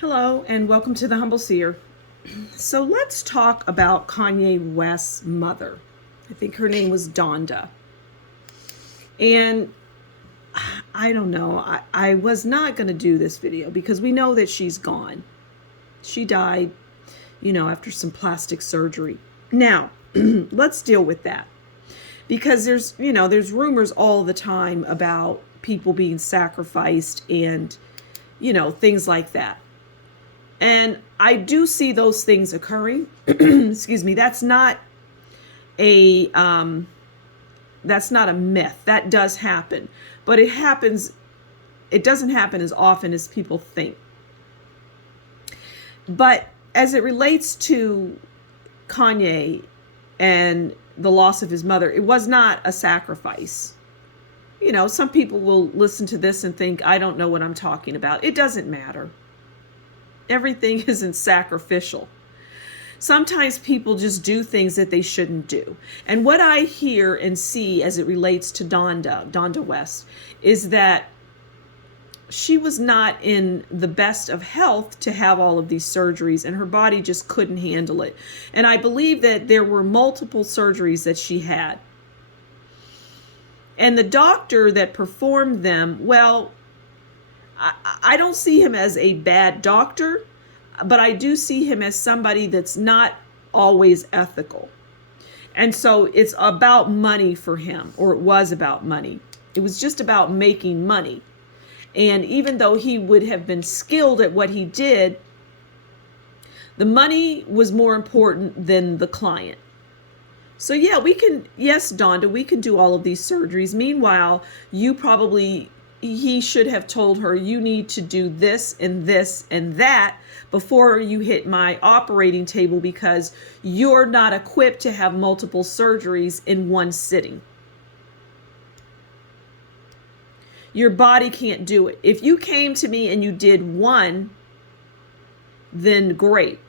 Hello and welcome to the Humble Seer. So let's talk about Kanye West's mother. I think her name was Donda. And I don't know, I was not going to do this video because we know that she's gone. She died, after some plastic surgery. Now, let's deal with that. Because there's rumors all the time about people being sacrificed and, things like that. And I do see those things occurring. Excuse me. That's not a myth. That does happen, but it happens. It doesn't happen as often as people think. But as it relates to Kanye and the loss of his mother, it was not a sacrifice. Some people will listen to this and think, I don't know what I'm talking about. It doesn't matter. Everything isn't sacrificial. Sometimes people just do things that they shouldn't do. And what I hear and see as it relates to Donda West, is that she was not in the best of health to have all of these surgeries, and her body just couldn't handle it. And I believe that there were multiple surgeries that she had. And the doctor that performed them, well, I don't see him as a bad doctor, but I do see him as somebody that's not always ethical. And so it's about money for him, or it was about money. It was just about making money. And even though he would have been skilled at what he did, the money was more important than the client. So yeah, yes, Donda, we can do all of these surgeries. Meanwhile, he should have told her, you need to do this and this and that before you hit my operating table, because you're not equipped to have multiple surgeries in one sitting. Your body can't do it. If you came to me and you did one, then great.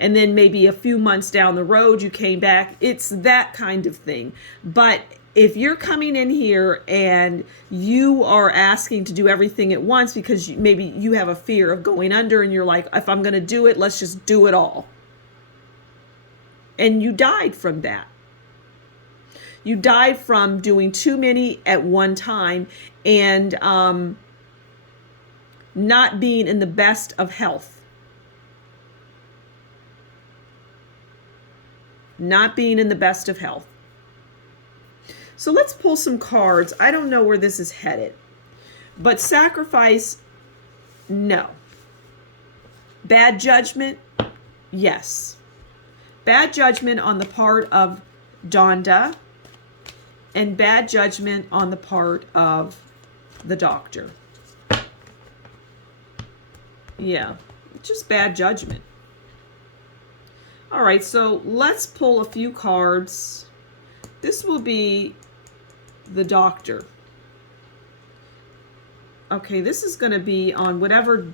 And then maybe a few months down the road, you came back. It's that kind of thing. But if you're coming in here and you are asking to do everything at once because maybe you have a fear of going under, and you're like, if I'm going to do it, let's just do it all. And you died from that. You died from doing too many at one time and not being in the best of health. Not being in the best of health. So let's pull some cards. I don't know where this is headed, but sacrifice, no. Bad judgment, yes. Bad judgment on the part of Donda, and bad judgment on the part of the doctor. Yeah, just bad judgment. All right, so let's pull a few cards. This will be the doctor. Okay, this is going to be on whatever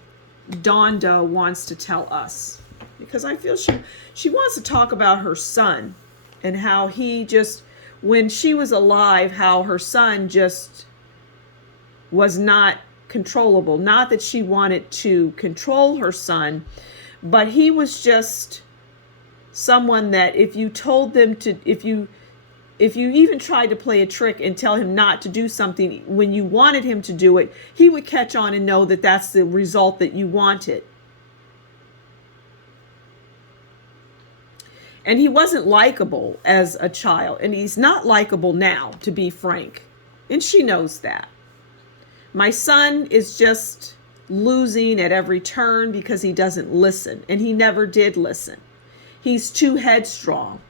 Donda wants to tell us, because I feel she wants to talk about her son and how he just, when she was alive, how her son just was not controllable. Not that she wanted to control her son, but he was just someone that if you told them to, if you even tried to play a trick and tell him not to do something when you wanted him to do it, he would catch on and know that that's the result that you wanted. And he wasn't likable as a child, and he's not likable now, to be frank. And she knows that. My son is just losing at every turn because he doesn't listen, and he never did listen. He's too headstrong.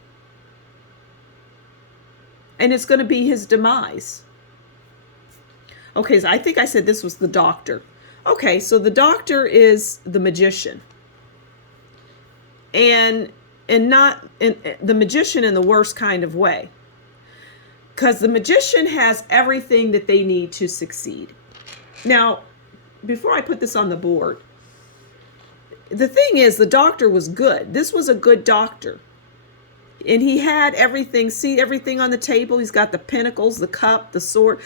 And it's going to be his demise. Okay, so I think I said this was the doctor. Okay, so the doctor is the magician. And not the magician in the worst kind of way. Because the magician has everything that they need to succeed. Now, before I put this on the board, the thing is, the doctor was good. This was a good doctor. And he had everything, see everything on the table. He's got the pinnacles, the cup, the sword.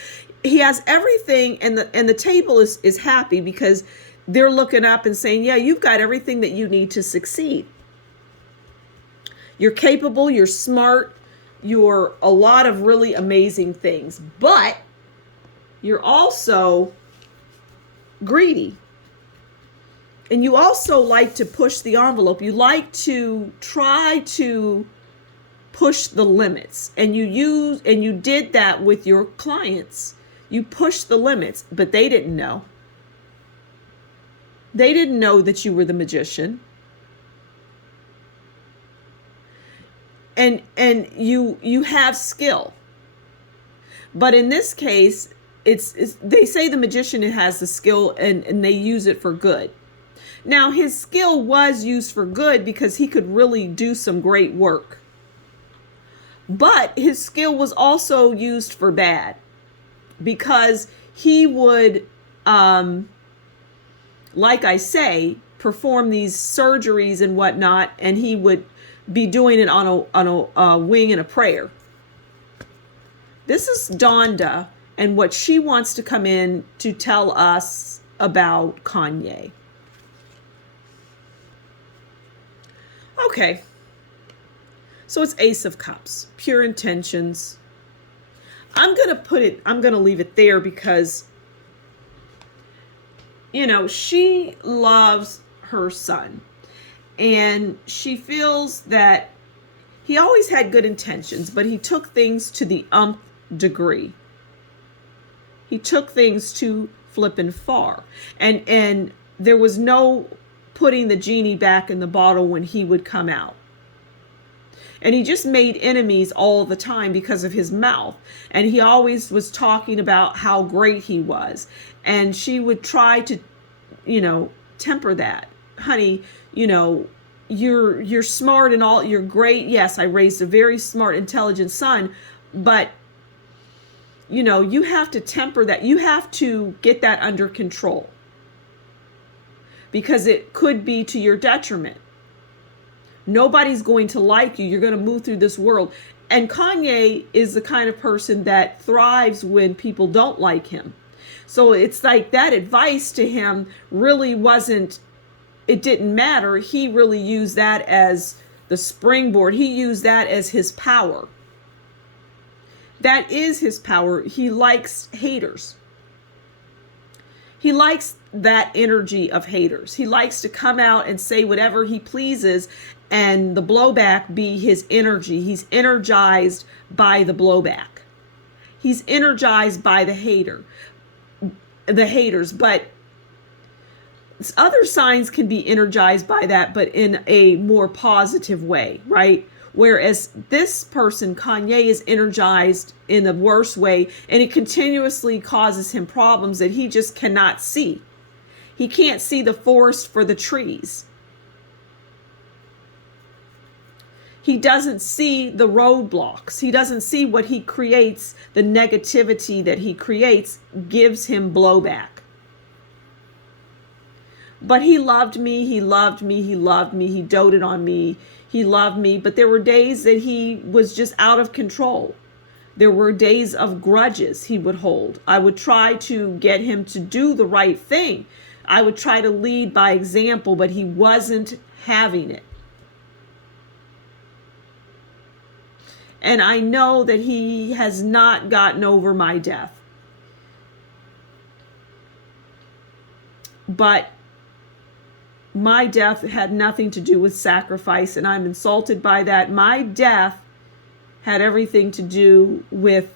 He has everything, and the table is happy because they're looking up and saying, yeah, you've got everything that you need to succeed. You're capable, you're smart, you're a lot of really amazing things, but you're also greedy. And you also like to push the envelope. You like to try to push the limits. And you did that with your clients. You pushed the limits, but they didn't know. They didn't know that you were the magician. And you have skill. But in this case, it's they say the magician has the skill and they use it for good. Now, his skill was used for good because he could really do some great work. But his skill was also used for bad because he would, like I say, perform these surgeries and whatnot, and he would be doing it on a wing and a prayer. This is Donda and what she wants to come in to tell us about Kanye. Okay, so it's Ace of Cups, pure intentions. I'm going to leave it there because, she loves her son. And she feels that he always had good intentions, but he took things to the umpth degree. He took things too flippin' far. And there was no putting the genie back in the bottle when he would come out. And he just made enemies all the time because of his mouth. And he always was talking about how great he was. And she would try to, temper that. Honey, you're smart and all, you're great. Yes, I raised a very smart, intelligent son, but you have to temper that. You have to get that under control because it could be to your detriment. Nobody's going to like you. You're going to move through this world. And Kanye is the kind of person that thrives when people don't like him. So it's like that advice to him really it didn't matter. He really used that as the springboard. He used that as his power. That is his power. He likes haters. He likes that energy of haters. He likes to come out and say whatever he pleases and the blowback be his energy. He's energized by the blowback. He's energized by the haters. But other signs can be energized by that, but in a more positive way, right? Whereas this person, Kanye, is energized in a worse way, and it continuously causes him problems that he just cannot see. He can't see the forest for the trees. He doesn't see the roadblocks. He doesn't see what he creates. The negativity that he creates gives him blowback. But he loved me, he loved me, he loved me, he doted on me, he loved me. But there were days that he was just out of control. There were days of grudges he would hold. I would try to get him to do the right thing. I would try to lead by example, but he wasn't having it. And I know that he has not gotten over my death. But my death had nothing to do with sacrifice, and I'm insulted by that. My death had everything to do with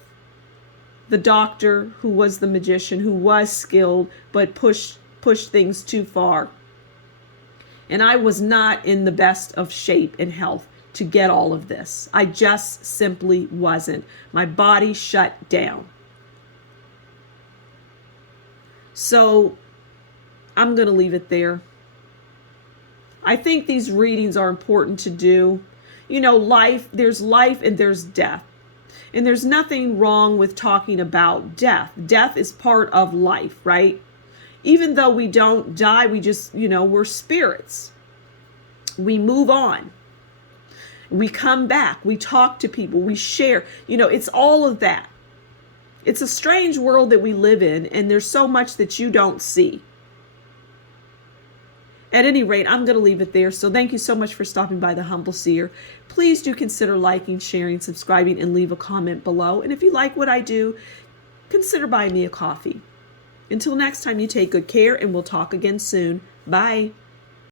the doctor who was the magician, who was skilled, but pushed things too far. And I was not in the best of shape and health to get all of this. I just simply wasn't. My body shut down. So I'm going to leave it there. I think these readings are important to do. There's life and there's death. And there's nothing wrong with talking about death. Death is part of life, right? Even though we don't die, we just, we're spirits. We move on. We come back. We talk to people. We share. It's all of that. It's a strange world that we live in, and there's so much that you don't see. At any rate, I'm going to leave it there. So thank you so much for stopping by the Humble Seer. Please do consider liking, sharing, subscribing, and leave a comment below. And if you like what I do, consider buying me a coffee. Until next time, you take good care, and we'll talk again soon. Bye.